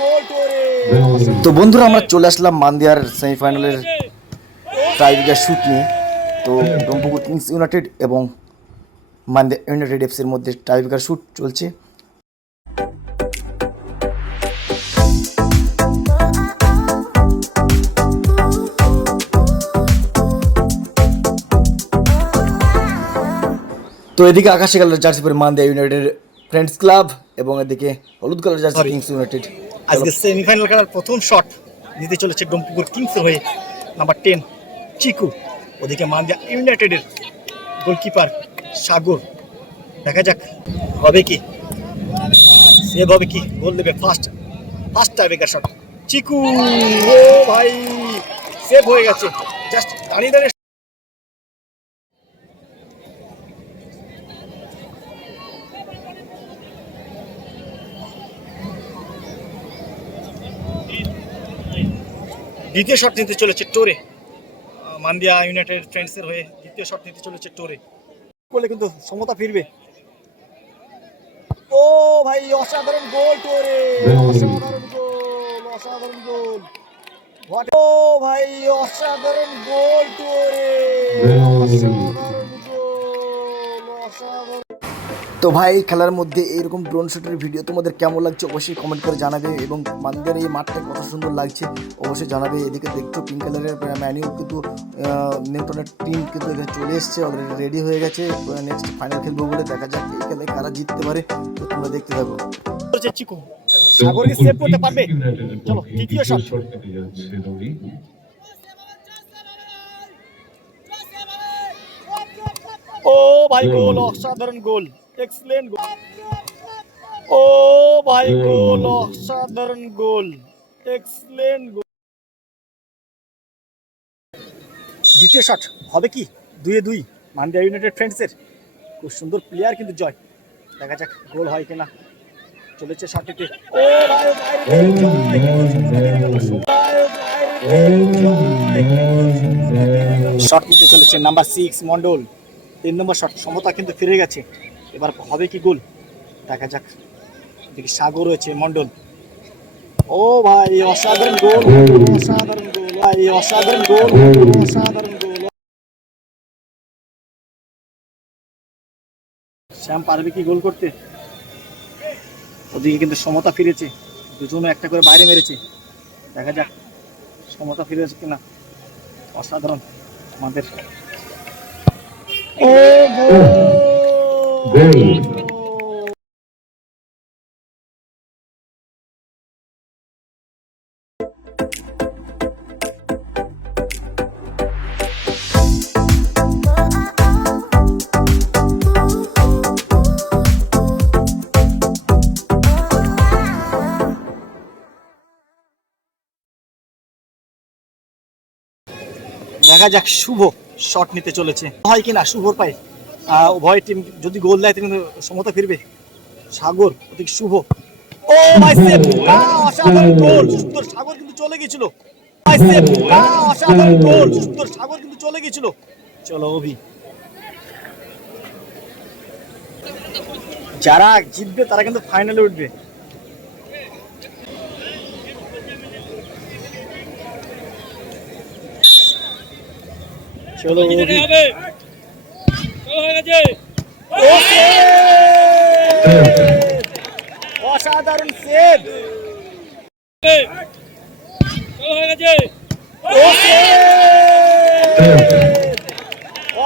গোল তো বন্ধুরা, আমরা চলে আসলাম মান্দিয়ার সেমিফাইনালের টাইব্রেকার শুট নিয়ে। তো ডম্পুকুর কিংস ইউনাইটেড এবং মান্দিয়া ইউনাইটেড এফসির মধ্যে টাইব্রেকার শুট চলছে। তো এদিকে আকাশি কালার জার্সি পরে মান্দিয়া ইউনাইটেড ফ্রেন্ডস ক্লাব এবং এদিকে হলুদ কালার জার্সি. কিংস ইউনাইটেড আজকে সেমিফাইনাল খেলার প্রথম শট নিতে চলেছে ডমপুকুর কিংস হয়ে নাম্বার টেন চিকু ওদিকে মান্দিয়া ইউনাইটেডের গোলকিপার সাগর দেখা যাক হবে কি। সেভ হবে কি গোল দেবে first first tiebreaker shot Chiku ও ভাই সেভ হয়ে গেছে। জাস্ট দাঁড়িয়ে দাঁড়িয়ে দ্বিতীয় শট নিতে চলেছে টোরে। মান্দিয়া ইউনাইটেড ফ্রেন্ডসের হয়ে দ্বিতীয় শট নিতে চলেছে টোরে। করলে কিন্তু সমতা ফিরবে। ও ভাই অসাধারণ গোল টোরে। অসাধারণ গোল অসাধারণ গোল। ও ভাই অসাধারণ গোল টোরে। তো ভাই এই খেলার মধ্যে এইরকম ড্রোন শুটের ভিডিও তোমাদের কেমন লাগছে অবশ্যই কমেন্ট করে জানাবে এবং মানদের এই মাঠটা কত সুন্দর লাগছে অবশ্যই জানাবে। এদিকে দেখছ পিঙ্ক কালারের ম্যানিউ কিন্তু নিউটনের টিম কিন্তু এখানে চলে এসছে অলরেডি রেডি হয়ে গেছে। নেক্সট ফাইনাল খেলব বলে দেখা যাক এই খেলায় কারা জিততে পারে তো তোমরা দেখতে থাকো। চিকু। সাগরকে সেভ করতে পারবে। চলো তৃতীয় শট ও ভাই গোল অসাধারণ গোল এক্সেলেন্ট গোল ও ভাই গোল অসাধারণ গোল এক্সেলেন্ট গোল দ্বিতীয় শট হবে কি দুয়ে দুই মান্ডিয়া ইউনাইটেড ফ্রেন্ডসের খুব সুন্দর প্লেয়ার কিন্তু জয় দেখা যাক গোল হয় কিনা চলেছে শটটিতে ও শট নিতে চলেছে নাম্বার সিক্স মন্ডল তিন নম্বর শট, সমতা কিন্তু ফিরে গেছে। এবার হবে কি গোল? দেখা যাক। দেখি সাগর রয়েছে মন্ডল ও ভাই, অসাধারণ গোল অসাধারণ গোল, ভাই, অসাধারণ গোল অসাধারণ গোল। শ্যাম, পারবে কি গোল করতে? ওদিকে কিন্তু সমতা ফিরেছে। দুজনে একটা করে বাইরে মেরেছে। দেখা যাক সমতা ফিরেছে কিনা। অসাধারণ। আমাদের ও গোল দেখা যাক শুভ শট নিতে চলেছে। হয় কিনা শুভর পায়ে। উভয় টিম যদি গোল দেয়, তিনি সমতা ফিরবে। সাগর ওদিকে শুভ। ও অসাধারণ গোল সুন্দর সাগর কিন্তু চলে গেছিল। অসাধারণ গোল সুন্দর সাগর কিন্তু চলে গেছিল। চলো, অভি। যারা জিতবে, তারা কিন্তু ফাইনালে উঠবে। চলো! অসাধারণ সেভ।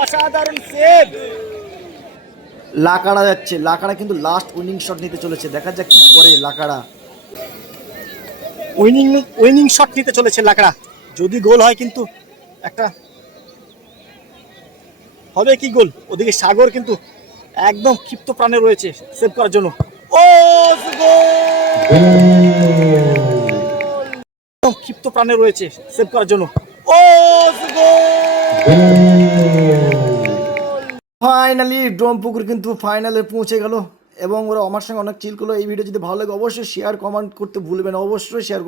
অসাধারণ সেভ। লাকাড়া যাচ্ছে। লাকাড়া কিন্তু লাস্ট উইনিং শট নিতে চলেছে। দেখা যাক কি করে লাকাড়া। উইনিং উইনিং শট নিতে চলেছে লাকড়া। যদি গোল হয় কিন্তু একটা হবে কি গোল? ওদিকে সাগর কিন্তু একদম ক্ষিপ্ত প্রাণে রয়েছে সেভ করার জন্য। ক্ষিপ্ত প্রাণে রয়েছে সেভ করার জন্য। ফাইনালি ড্রমপুকুর কিন্তু ফাইনালে পৌঁছে গেল এবং ওরা আমার সঙ্গে অনেক চিল করল। এই ভিডিও যদি ভালো লাগে, অবশ্যই শেয়ার কমেন্ট করতে ভুলবেন অবশ্যই শেয়ার